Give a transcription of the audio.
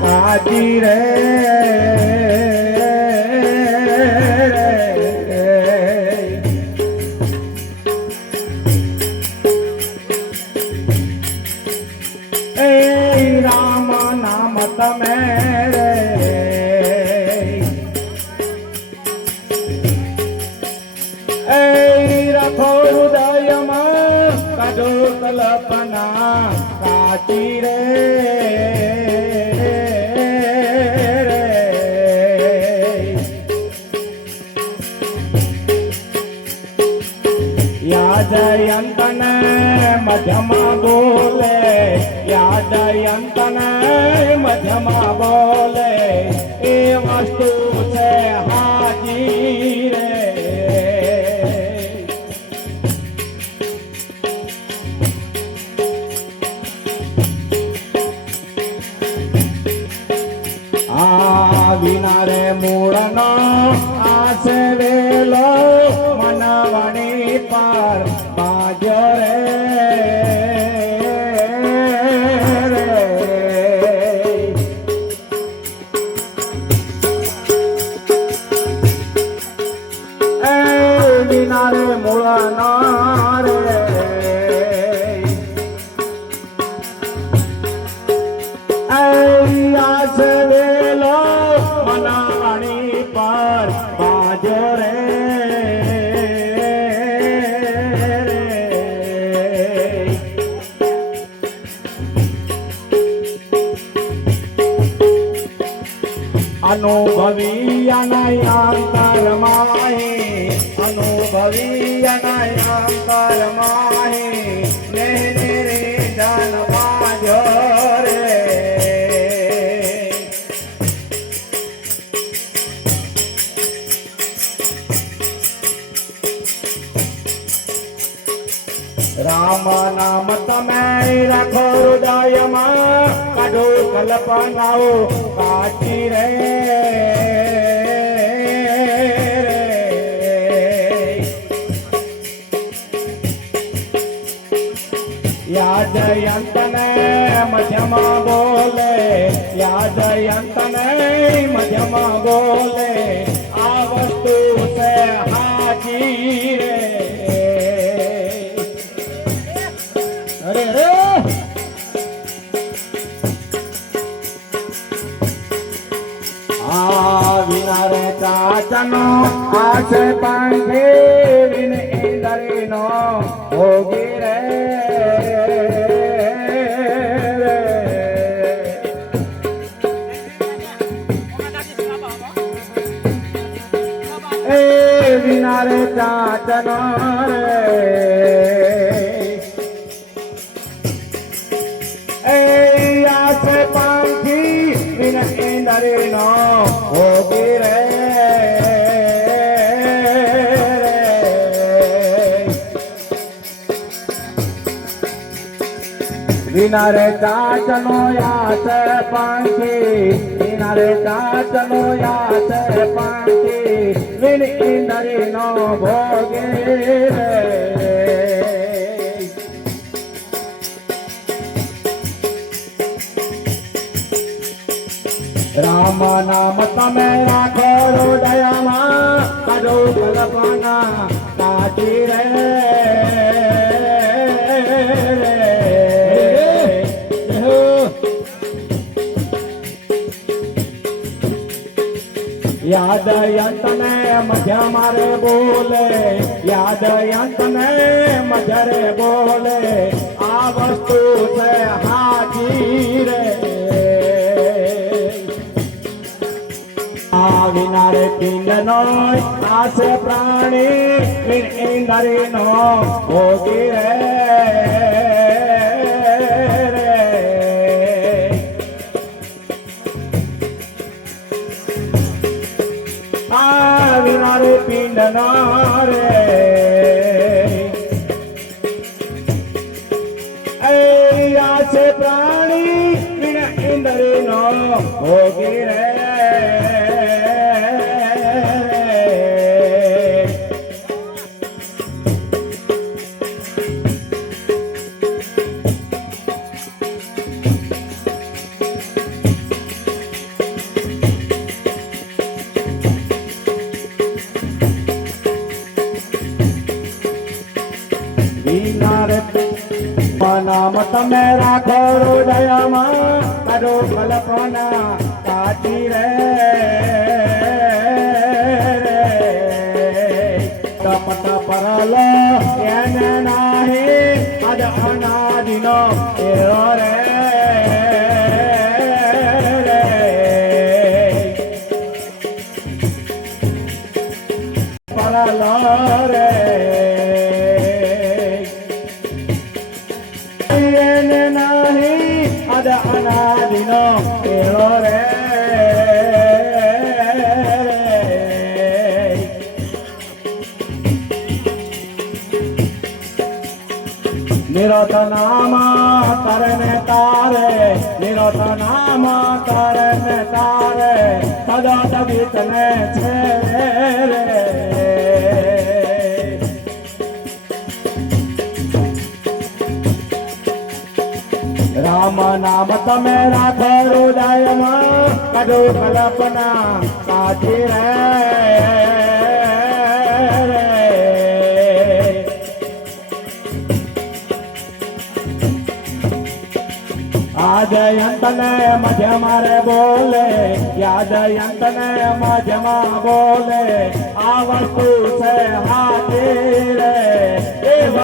કાજી રે રામ નામ તમે રે રખો હૃદયમાં કાઢો કલ્પના કાચી રે યાદયંતને મધ્યમાં બોલે યાદયંતને મધ્યમાં બોલે એ વસ્તુ છે હાજી રે વિના રે મૂળનો આસે વેલો મનવણી પર બાજો રે વિના રે મૂળનો રે આસે વેલો મનવણી પર બાજો રે અનુભવી અનંતર માહે અનુભવી અનંતર માહે ને રે જન્મા જો રે રામ નામ તમે રાખો હૃદયમાં કાઢો કલ્પનાઓ કાચી રે યાદયંતને મધ્યમાં બોલે યાદયંતને મધ્યમાં બોલે આ વસ્તુ છે હાજી રે વિના રે ચાચનો આશે પાંખે વિન ઇન્દ્રનો ભોગી રે વિના રે ચાચનો રે આશે પાંખી વિન ઇન્દ્રનો ભોગી રે વિના રે ચાચનો યાસ પાંખી વિના રે ચાચનો યાસ પાંખી વિન ઇન્દ્રનો ભોગી રે રામ નામ તમે રાખો હૃદયમાં કાઢો કલ્પના કાચી રે યાદયંતને મધ્યમાં રે બોલે યાદયંતને મધ્ય રે બોલે આ વસ્તુ છે હાજી રે વિના રે પિંડ નો આસે પ્રાણી ઇન્દ્રી નો ભોગી રે વિના રે પિંડ નો રે આસે પ્રાણી ઇન્દ્રી નો ભોગી રે તમે રાખો હૃદયમાં કાઢો કલ્પના કાઢી રે ટપટ પરલો એને નાહી અદ અનાદિનો એરો રે પરલો રે એને નાહી અદ અનાદિનો એરો રે નિરત નામ કરને તારે નિરત નામ કરને તારે સદા તને છે રે રામ નામ તમે રાખો હૃદયમાં કાઢો કલ્પના કાઢી રે યાદયંતને મધ્યમાં રે બોલે યાદયંતને મધ્યમાં બોલે આ વસ્તુ છે હાથી રે